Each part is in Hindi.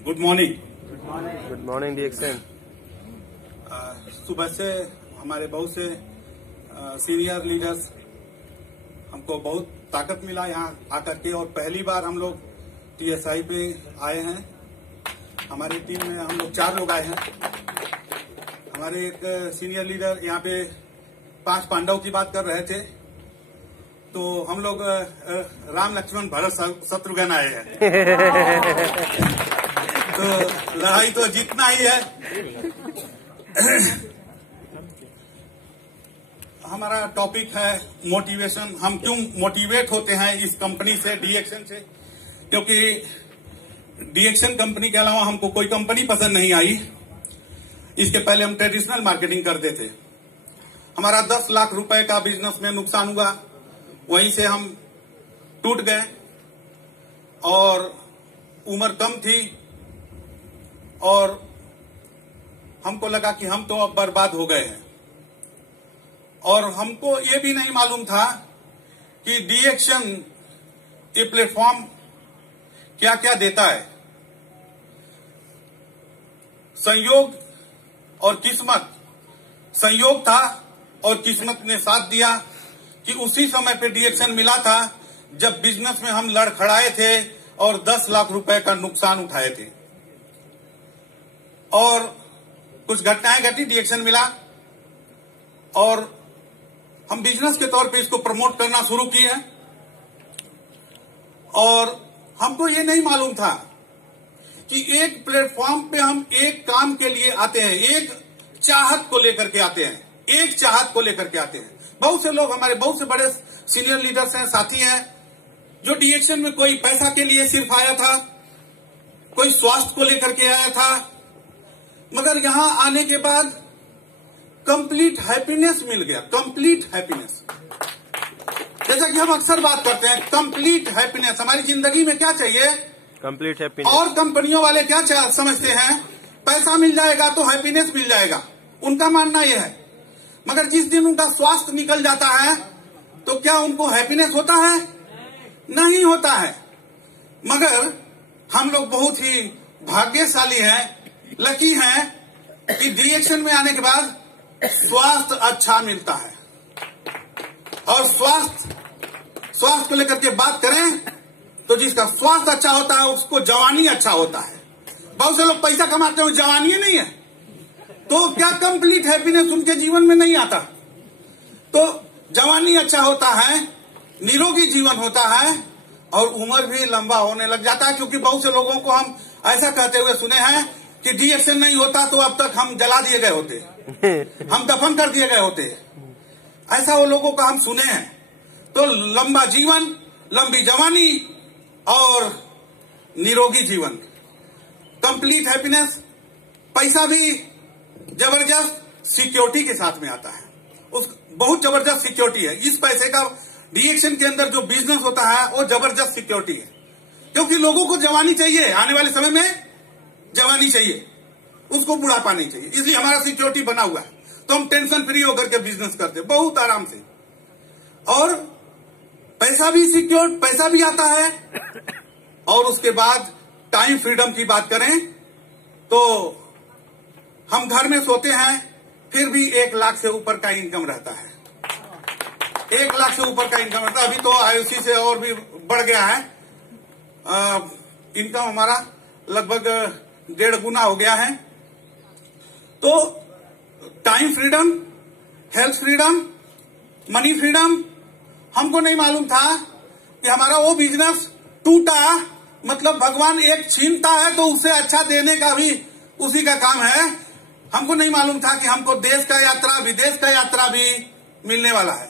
Good morning. गुड मॉर्निंग डीएक्सन। सुबह से हमारे बहुत से सीनियर लीडर्स हमको बहुत ताकत मिला यहाँ आकर के, और पहली बार हम लोग टीएसआई पे आए हैं। हमारी टीम में हम लोग 4 लोग आए हैं। हमारे एक सीनियर लीडर यहाँ पे 5 पांडव की बात कर रहे थे, तो हम लोग राम लक्ष्मण भरत शत्रुघ्न आए हैं। तो लड़ाई तो जीतना ही है। हमारा टॉपिक है मोटिवेशन। हम क्यों मोटिवेट होते हैं इस कंपनी से, डीएक्सन से? क्योंकि डीएक्सन कंपनी के अलावा हमको कोई कंपनी पसंद नहीं आई। इसके पहले हम ट्रेडिशनल मार्केटिंग करते थे। हमारा 10 लाख रुपए का बिजनेस में नुकसान हुआ, वहीं से हम टूट गए और उम्र कम थी और हमको लगा कि हम तो अब बर्बाद हो गए हैं। और हमको ये भी नहीं मालूम था कि डीएक्सन ये प्लेटफॉर्म क्या क्या देता है। संयोग और किस्मत, संयोग था और किस्मत ने साथ दिया कि उसी समय पे डीएक्सन मिला था जब बिजनेस में हम लड़खड़ाए थे और 10 लाख रुपए का नुकसान उठाए थे। और कुछ घटनाएं घटी, डीएक्सन मिला और हम बिजनेस के तौर पे इसको प्रमोट करना शुरू किए। और हमको ये नहीं मालूम था कि एक प्लेटफॉर्म पे हम एक काम के लिए आते हैं, एक चाहत को लेकर के आते हैं, एक चाहत को लेकर के आते हैं। बहुत से लोग, हमारे बहुत से बड़े सीनियर लीडर्स हैं, साथी हैं, जो डीएक्सन में कोई पैसा के लिए सिर्फ आया था, कोई स्वास्थ्य को लेकर के आया था, मगर यहां आने के बाद कंप्लीट हैप्पीनेस मिल गया। कंप्लीट हैप्पीनेस, जैसा कि हम अक्सर बात करते हैं, कंप्लीट हैप्पीनेस। हमारी जिंदगी में क्या चाहिए? Complete happiness. और कंपनियों वाले क्या समझते हैं? पैसा मिल जाएगा तो हैप्पीनेस मिल जाएगा, उनका मानना यह है। मगर जिस दिन उनका स्वास्थ्य निकल जाता है तो क्या उनको हैप्पीनेस होता है? नहीं होता है। मगर हम लोग बहुत ही भाग्यशाली हैं, लकी हैं कि डीएक्सन में आने के बाद स्वास्थ्य अच्छा मिलता है। और स्वास्थ्य को लेकर के बात करें तो जिसका स्वास्थ्य अच्छा होता है उसको जवानी अच्छा होता है। बहुत से लोग पैसा कमाते हो, जवानी नहीं है, तो क्या कंप्लीट हैप्पीनेस उनके जीवन में नहीं आता। तो जवानी अच्छा होता है, निरोगी जीवन होता है और उम्र भी लंबा होने लग जाता है। क्योंकि बहुत से लोगों को हम ऐसा कहते हुए सुने हैं कि डीएक्सन नहीं होता तो अब तक हम जला दिए गए होते, हम दफन कर दिए गए होते। ऐसा वो लोगों का हम सुने हैं। तो लंबा जीवन, लंबी जवानी और निरोगी जीवन, कंप्लीट हैप्पीनेस, पैसा भी जबरदस्त सिक्योरिटी के साथ में आता है। उस बहुत जबरदस्त सिक्योरिटी है इस पैसे का। डीएक्सन के अंदर जो बिजनेस होता है वो जबरदस्त सिक्योरिटी है, क्योंकि लोगों को जवानी चाहिए, आने वाले समय में जवानी चाहिए, उसको बुढ़ापा नहीं चाहिए। इसलिए हमारा सिक्योरिटी बना हुआ है, तो हम टेंशन फ्री होकर के बिजनेस करते हैं बहुत आराम से। और पैसा भी सिक्योर, पैसा भी आता है। और उसके बाद टाइम फ्रीडम की बात करें तो हम घर में सोते हैं फिर भी 1 लाख से ऊपर का इनकम रहता है। 1 लाख से ऊपर का इनकम रहता है। अभी तो आईओसी से और भी बढ़ गया है, इनकम हमारा लगभग 1.5 गुना हो गया है। तो time freedom, health freedom, money freedom. हमको नहीं मालूम था कि हमारा वो बिजनेस टूटा, मतलब भगवान एक छीनता है तो उससे अच्छा देने का भी उसी का काम है। हमको नहीं मालूम था कि हमको देश का यात्रा, विदेश का यात्रा भी मिलने वाला है।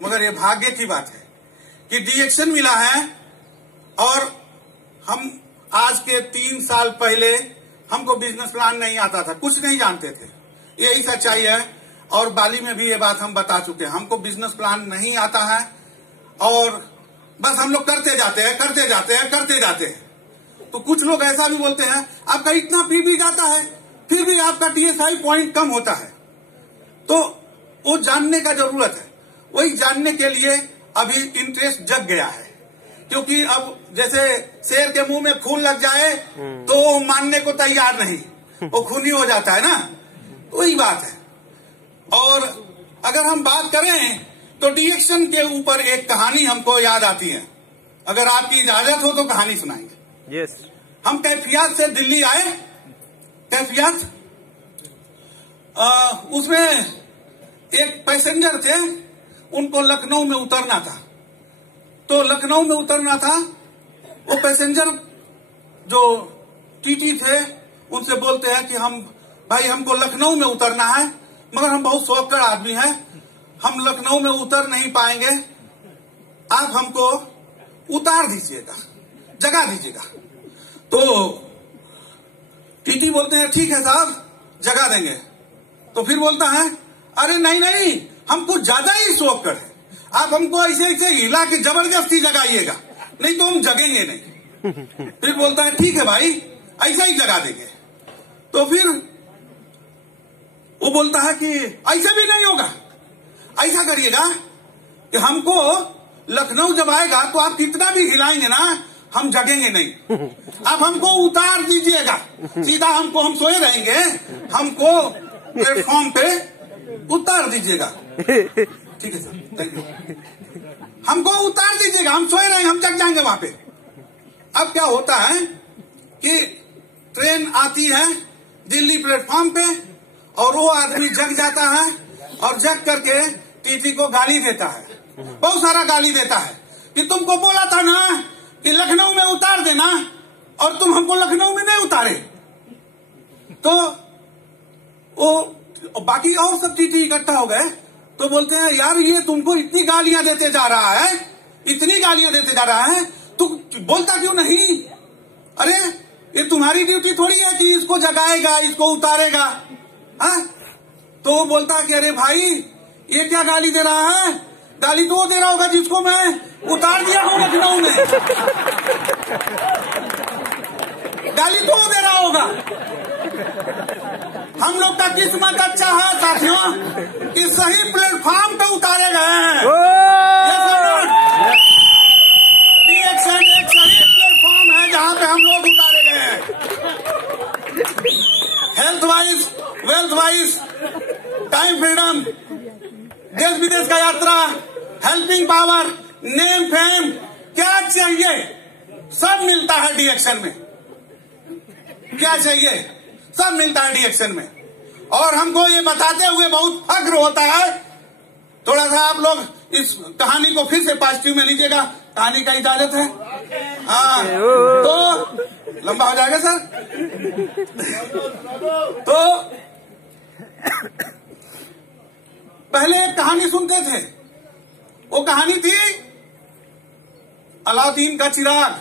मगर ये भाग्य की बात है कि डिएक्शन मिला है। और हम आज के 3 साल पहले हमको बिजनेस प्लान नहीं आता था, कुछ नहीं जानते थे, यही सच्चाई है। और बाली में भी ये बात हम बता चुके हैं, हमको बिजनेस प्लान नहीं आता है और बस हम लोग करते जाते हैं करते जाते हैं करते जाते हैं। तो कुछ लोग ऐसा भी बोलते हैं आपका इतना फी भी जाता है फिर भी आपका TSI पॉइंट कम होता है। तो वो जानने का जरूरत है, वही जानने के लिए अभी इंटरेस्ट जग गया है। क्योंकि अब जैसे शेर के मुंह में खून लग जाए तो मानने को तैयार नहीं, वो खूनी हो जाता है ना, वही बात है। और अगर हम बात करें तो डिएक्शन के ऊपर एक कहानी हमको याद आती है, अगर आपकी इजाजत हो तो कहानी सुनाएंगे। यस। हम कैफियत से दिल्ली आए, कैफियत उसमें एक पैसेंजर थे, उनको लखनऊ में उतरना था। तो लखनऊ में उतरना था, वो पैसेंजर जो टीटी थे उनसे बोलते हैं कि हम भाई हमको लखनऊ में उतरना है, मगर हम बहुत शौकड़ आदमी हैं, हम लखनऊ में उतर नहीं पाएंगे, आप हमको उतार दीजिएगा, जगा दीजिएगा। तो टीटी बोलते हैं ठीक है साहब जगा देंगे। तो फिर बोलता है अरे नहीं नहीं हमको ज्यादा ही शौकड़ है, आप हमको ऐसे ऐसे हिला के जबरदस्ती जगाइएगा, नहीं तो हम जगेंगे नहीं। फिर बोलता है ठीक है भाई ऐसा ही जगा देंगे। तो फिर वो बोलता है कि ऐसा भी नहीं होगा, ऐसा करिएगा कि हमको लखनऊ जब आएगा तो आप कितना भी हिलाएंगे ना हम जगेंगे नहीं, आप हमको उतार दीजिएगा, सीधा हमको हम सोए रहेंगे, हमको प्लेटफॉर्म पे उतार दीजिएगा। ठीक है सर थैंक यू, हमको उतार दीजिएगा, हम सोए रहेंगे, हम जग जाएंगे वहां पे। अब क्या होता है कि ट्रेन आती है दिल्ली प्लेटफॉर्म पे और वो आदमी जग जाता है और जग करके टीटी को गाली देता है, बहुत सारा गाली देता है कि तुमको बोला था ना कि लखनऊ में उतार देना और तुम हमको लखनऊ में नहीं उतारे। तो वो बाकी और सब टीटी इकट्ठा हो गए तो बोलते हैं यार ये तुमको इतनी गालियां देते जा रहा है, इतनी गालियां देते जा रहा है, तू बोलता क्यों नहीं? अरे ये तुम्हारी ड्यूटी थोड़ी है कि इसको जगाएगा इसको उतारेगा। हाँ? तो वो बोलता कि अरे भाई ये क्या गाली दे रहा है, गाली तो वो दे रहा होगा जिसको मैं उतार दिया हूँ लखनऊ में, गाली तो वो दे रहा होगा। हम लोग का किस्मत अच्छा है साथियों कि सही प्लेटफॉर्म पे उतारे गए हैं। डिएक्शन एक सही प्लेटफॉर्म है जहाँ पे हम लोग उतारे गए हैं। Health wise, wealth wise, time freedom, देश विदेश का यात्रा, हेल्पिंग पावर, नेम फेम, क्या चाहिए सब मिलता है डिएक्शन में। क्या चाहिए सब मिलता है डिएक्शन में। और हमको ये बताते हुए बहुत फख्र होता है। थोड़ा सा आप लोग इस कहानी को फिर से पॉजिटिव में लीजिएगा, कहानी का इजाजत है। हाँ तो लंबा हो जाएगा सर। तो पहले एक कहानी सुनते थे, वो कहानी थी अलाउद्दीन का चिराग।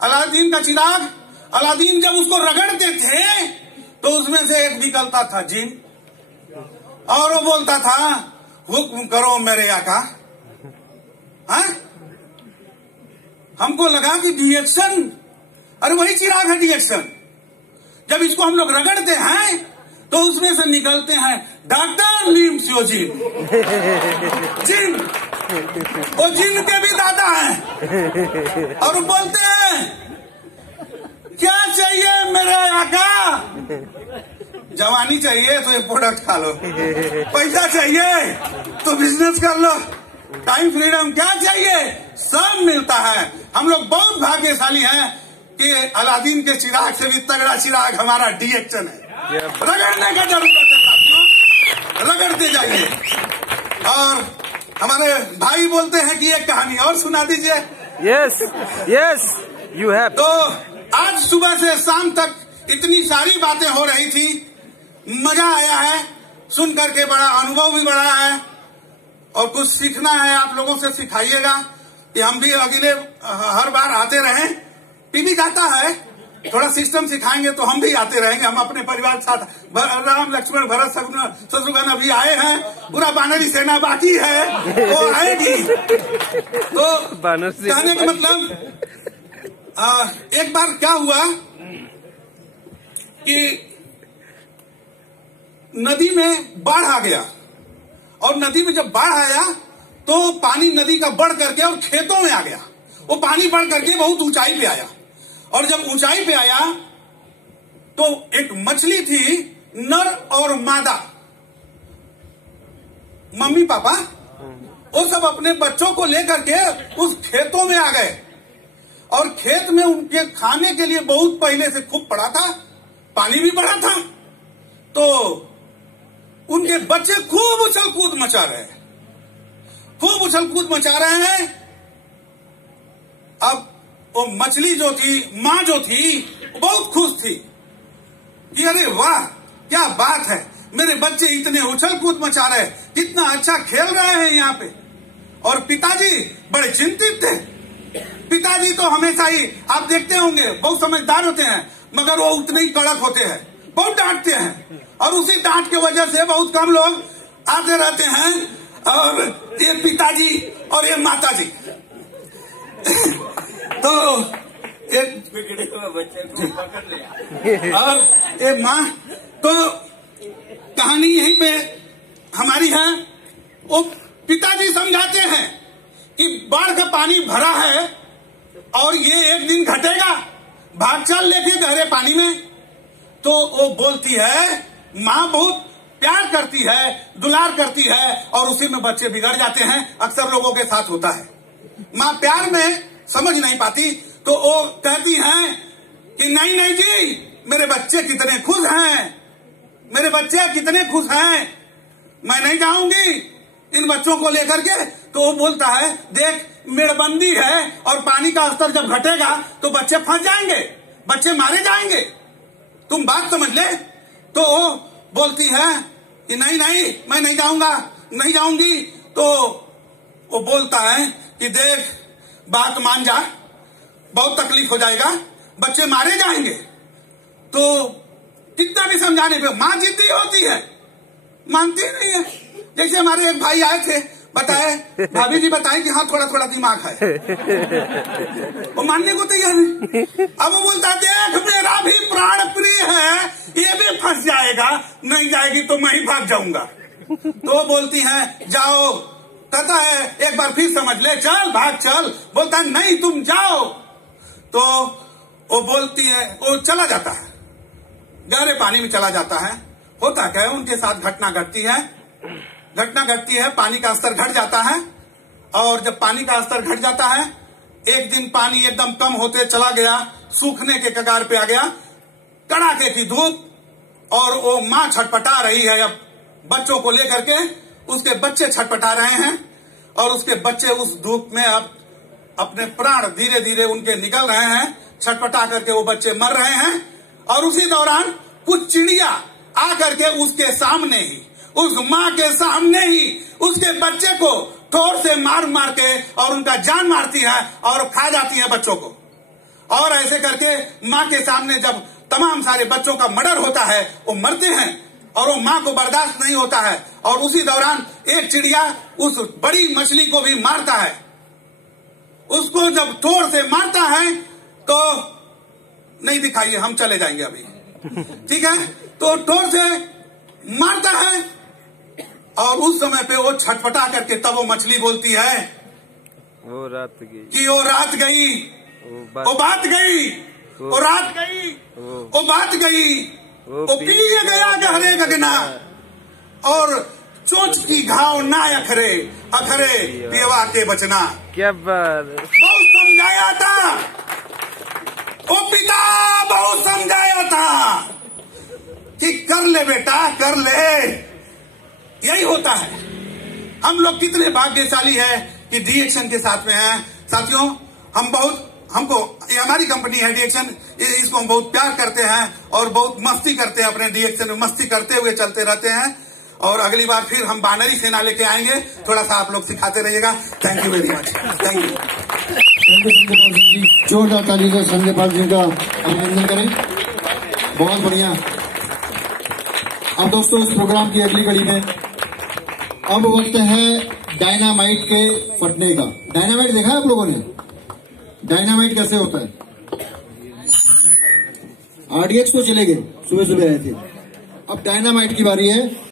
अलाउद्दीन का चिराग, अलाउद्दीन जब उसको रगड़ते थे तो उसमें से एक निकलता था जिन और वो बोलता था हुक्म करो मेरे आका। हाँ? हमको लगा कि डिएक्शन, अरे वही चिराग है डिएक्शन। जब इसको हम लोग रगड़ते हैं तो उसमें से निकलते हैं डॉक्टर लीम सियोजिन, जिन, वो जिन के भी दादा हैं। और वो बोलते हैं क्या चाहिए मेरे आका? जवानी चाहिए तो ये प्रोडक्ट खा लो, पैसा चाहिए तो बिजनेस कर लो, टाइम फ्रीडम क्या चाहिए सब मिलता है। हम लोग बहुत भाग्यशाली हैं कि अलादीन के चिराग से भी तगड़ा चिराग हमारा डिएक्शन है। रगड़ने का जरूरत है साथियों, रगड़ते जाइए। और हमारे भाई बोलते हैं कि एक कहानी और सुना दीजिए। Yes yes you have. तो आज सुबह से शाम तक इतनी सारी बातें हो रही थी, मजा आया है सुन करके, बड़ा अनुभव भी बढ़ा है। और कुछ सीखना है आप लोगों से, सिखाइएगा कि हम भी अगले हर बार आते रहें। टीवी जाता है, थोड़ा सिस्टम सिखाएंगे तो हम भी आते रहेंगे। हम अपने परिवार के साथ राम लक्ष्मण भरत शत्रुघ्न अभी आए हैं, पूरा बानरी सेना बाकी है, वो आएगी। तो कहने का मतलब एक बार क्या हुआ कि नदी में बाढ़ आ गया, और नदी में जब बाढ़ आया तो पानी नदी का बढ़ करके और खेतों में आ गया। वो पानी बढ़ करके बहुत ऊंचाई पे आया, और जब ऊंचाई पे आया तो एक मछली थी, नर और मादा, मम्मी पापा वो सब अपने बच्चों को लेकर के उस खेतों में आ गए। और खेत में उनके खाने के लिए बहुत पहले से खूब पड़ा था, पानी भी पड़ा था, तो उनके बच्चे खूब उछल कूद मचा रहे हैं, खूब उछल कूद मचा रहे हैं। अब वो मछली जो थी, माँ जो थी, बहुत खुश थी कि अरे वाह क्या बात है, मेरे बच्चे इतने उछल कूद मचा रहे, कितना अच्छा खेल रहे हैं यहाँ पे। और पिताजी बड़े चिंतित थे। पिताजी तो हमेशा ही आप देखते होंगे बहुत समझदार होते हैं, मगर वो उतने ही कड़क होते हैं, बहुत डांटते हैं, और उसी डांट की वजह से बहुत कम लोग आते रहते हैं। और ये पिताजी और ये माताजी तो एक और ये माँ, तो कहानी यहीं पे हमारी है। वो पिताजी समझाते हैं कि बाढ़ का पानी भरा है और ये एक दिन घटेगा, भाग चल लेके गहरे पानी में। तो वो बोलती है, माँ बहुत प्यार करती है, दुलार करती है, और उसी में बच्चे बिगड़ जाते हैं, अक्सर लोगों के साथ होता है। माँ प्यार में समझ नहीं पाती, तो वो कहती हैं कि नहीं नहीं जी, मेरे बच्चे कितने खुश हैं, मेरे बच्चे कितने खुश हैं, मैं नहीं जाऊंगी इन बच्चों को लेकर के। तो वो बोलता है, देख मेड़बंदी है और पानी का स्तर जब घटेगा तो बच्चे फंस जाएंगे, बच्चे मारे जाएंगे, तुम बात समझ ले। तो वो बोलती है कि नहीं नहीं मैं नहीं जाऊंगा, नहीं जाऊंगी। तो वो बोलता है कि देख बात मान जा, बहुत तकलीफ हो जाएगा, बच्चे मारे जाएंगे। तो कितना भी समझाने पे माँ जिद्दी होती है, मानती नहीं है। जैसे हमारे एक भाई आए थे, बताए भाभी जी बताएं कि हाँ थोड़ा थोड़ा दिमाग है, वो मानने को तैयार नहीं। अब वो बोलता देख मेरा भी प्राण प्रिय है, ये भी फंस जाएगा, नहीं जाएगी तो मैं ही भाग जाऊंगा। तो बोलती है जाओ, कहता है एक बार फिर समझ ले, चल भाग चल, बोलता है नहीं तुम जाओ। तो वो बोलती है, वो चला जाता है, गहरे पानी में चला जाता है। होता क्या है उनके साथ घटना घटती है, घटना घटती है, पानी का स्तर घट जाता है। और जब पानी का स्तर घट जाता है, एक दिन पानी एकदम कम होते चला गया, सूखने के कगार पे आ गया, कड़ाके की धूप, और वो माँ छटपटा रही है अब बच्चों को लेकर के, उसके बच्चे छटपटा रहे हैं, और उसके बच्चे उस धूप में अब अपने प्राण धीरे धीरे उनके निकल रहे हैं, छटपटा करके वो बच्चे मर रहे हैं। और उसी दौरान कुछ चिड़िया आकर के उसके सामने ही, उस माँ के सामने ही उसके बच्चे को ठोर से मार मार के और उनका जान मारती है और खा जाती है बच्चों को। और ऐसे करके माँ के सामने जब तमाम सारे बच्चों का मर्डर होता है, वो मरते हैं, और वो माँ को बर्दाश्त नहीं होता है। और उसी दौरान एक चिड़िया उस बड़ी मछली को भी मारता है। उसको जब ठोर से मारता है तो नहीं दिखाइए, हम चले जाएंगे अभी, ठीक है। तो ठोर से मारता है, और उस समय पे वो छटपटा करके तब वो मछली बोलती है वो रात गई कि वो रात गई, वो बात गई, वो रात गई, वो बात गई, वो पी गया गहरे गगना, और चोच की घाव ना अखरे, अखरे देवा के बचना। क्या बात, बहुत समझाया था वो पिता, बहुत समझाया था कि कर ले बेटा कर ले। यही होता है। हम लोग कितने भाग्यशाली है कि डीएक्शन के साथ में हैं। साथियों हमको ये हमारी कंपनी है डीएक्शन, इसको हम बहुत प्यार करते हैं और बहुत मस्ती करते हैं, अपने डीएक्शन में मस्ती करते हुए चलते रहते हैं। और अगली बार फिर हम बानरी सेना लेके आएंगे। थोड़ा सा आप लोग सिखाते रहिएगा। Thank you very much. Thank you. Sanjay Pal Singh ji, जोरदार ताली से संजय पाल सिंह का अभिनंदन करें। बहुत बढ़िया। अब दोस्तों इस प्रोग्राम की अगली कड़ी में अब वक्त है डायनामाइट के फटने का। डायनामाइट देखा है आप लोगों ने? डायनामाइट कैसे होता है? RDX को चले गए, सुबह सुबह आए थे। अब डायनामाइट की बारी है।